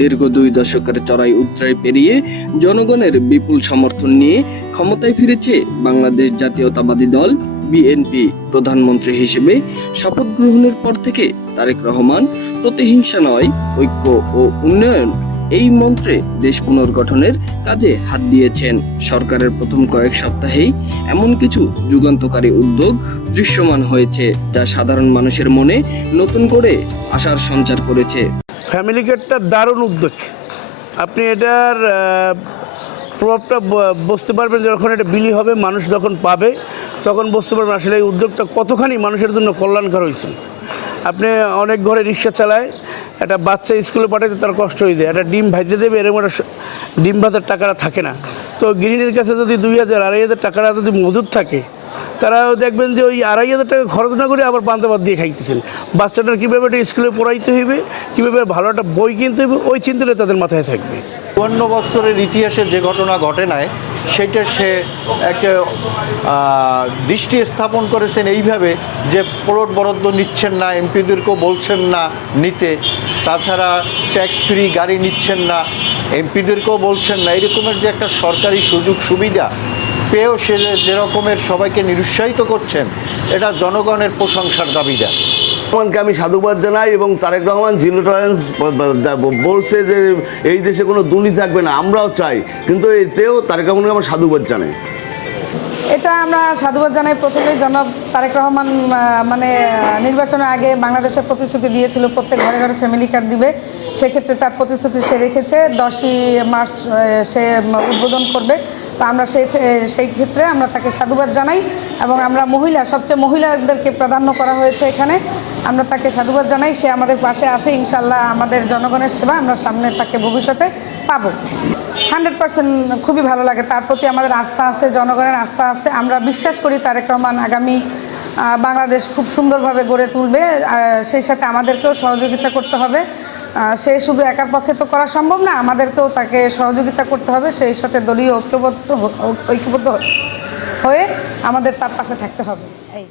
দীর্ঘ 2 দশকের চড়াই উতরাই পেরিয়ে জনগণের বিপুল সমর্থন নিয়ে ক্ষমতায় ফিরেছে বাংলাদেশ জাতীয়তাবাদী দল বিএনপি। প্রধানমন্ত্রী হিসেবে শপথ গ্রহণের পর থেকে তারেক রহমান প্রতিহিংসা নয়, ঐক্য ও উন্নয়ন এই মন্ত্রে দেশ পুনর্গঠনের কাজে হাত দিয়েছেন। সরকারের প্রথম কয়েক সপ্তাহেই এমন কিছু যুগান্তকারী উদ্যোগ দৃশ্যমান হয়েছে, যা সাধারণ মানুষের মনে নতুন করে আশার সঞ্চার করেছে। ফ্যামিলি কার্ডটা দারুণ উদ্যোগ। আপনি এটার প্রভাবটা বুঝতে পারবেন যখন এটা বিলি হবে, মানুষ যখন পাবে তখন বুঝতে পারবেন আসলে এই উদ্যোগটা কতখানি মানুষের জন্য কল্যাণকর হয়েছে। আপনি অনেক ঘরে রিক্সা চালায়, একটা বাচ্চা স্কুলে পাঠাতে তার কষ্ট হয়ে যায়, একটা ডিম ভাজতে দেবে, এরকম একটা ডিম ভাজার টাকাটা থাকে না। তো গৃহিণীর কাছে যদি 2000 2500 টাকাটা যদি মজুদ থাকে, তারাও দেখবেন যে ওই 2500 টাকা খরচ না করে আবার পান্তা ভাত দিয়ে খাইতেছেন। বাচ্চাটার কীভাবে একটা স্কুলে পড়াইতে হইবে, কীভাবে ভালো একটা বই কিনতে হইবে, ওই চিন্তাটা তাদের মাথায় থাকবে। 52 বছরের ইতিহাসে যে ঘটনা ঘটে নাই, সেটা সে একটা দৃষ্টি স্থাপন করেছেন এইভাবে যে প্লট বরাদ্দ নিচ্ছেন না, এমপিদেরকেও বলছেন না নিতে, তাছাড়া ট্যাক্স ফ্রি গাড়ি নিচ্ছেন না, এমপিদেরকেও বলছেন না। এরকমের যে একটা সরকারি সুযোগ সুবিধা পেয়েও সে যে রকমের সবাইকে নিরুৎসাহিত করছেন, এটা জনগণের প্রশংসার দাবিদার। রহমানকে আমি সাধুবাদ জানাই এবং তারেক রহমান জিরো টলারেন্স বলছে যে এই দেশে কোনো দুর্নীতি থাকবে না, আমরাও চাই, কিন্তু এতেও তারেক রহমানকে আমার সাধুবাদ জানাই। এটা আমরা সাধুবাদ জানাই। প্রথমেই জনাব তারেক রহমান নির্বাচনের আগে বাংলাদেশের প্রতিশ্রুতি দিয়েছিল প্রত্যেক ঘরে ঘরে ফ্যামিলি কার্ড দিবে। সেক্ষেত্রে তার প্রতিশ্রুতি সে রেখেছে। 10ই মার্চ সে উদ্বোধন করবে। তো আমরা সেই ক্ষেত্রে আমরা তাকে সাধুবাদ জানাই এবং আমরা সবচেয়ে মহিলাদেরকে প্রাধান্য করা হয়েছে এখানে। আমরা তাকে সাধুবাদ জানাই। সে আমাদের পাশে আছে, ইনশাল্লাহ আমাদের জনগণের সেবা আমরা সামনে তাকে ভবিষ্যতে পাবো। 100% খুবই ভালো লাগে। তার প্রতি আমাদের আস্থা আছে, জনগণের আস্থা আছে। আমরা বিশ্বাস করি তারেক রহমান আগামী বাংলাদেশ খুব সুন্দরভাবে গড়ে তুলবে। সেই সাথে আমাদেরকেও সহযোগিতা করতে হবে। সে শুধু একার পক্ষে তো করা সম্ভব না, আমাদেরকেও তাকে সহযোগিতা করতে হবে। সেই সাথে দলীয় ঐক্যবদ্ধ হয়ে আমাদের তার পাশে থাকতে হবে। এই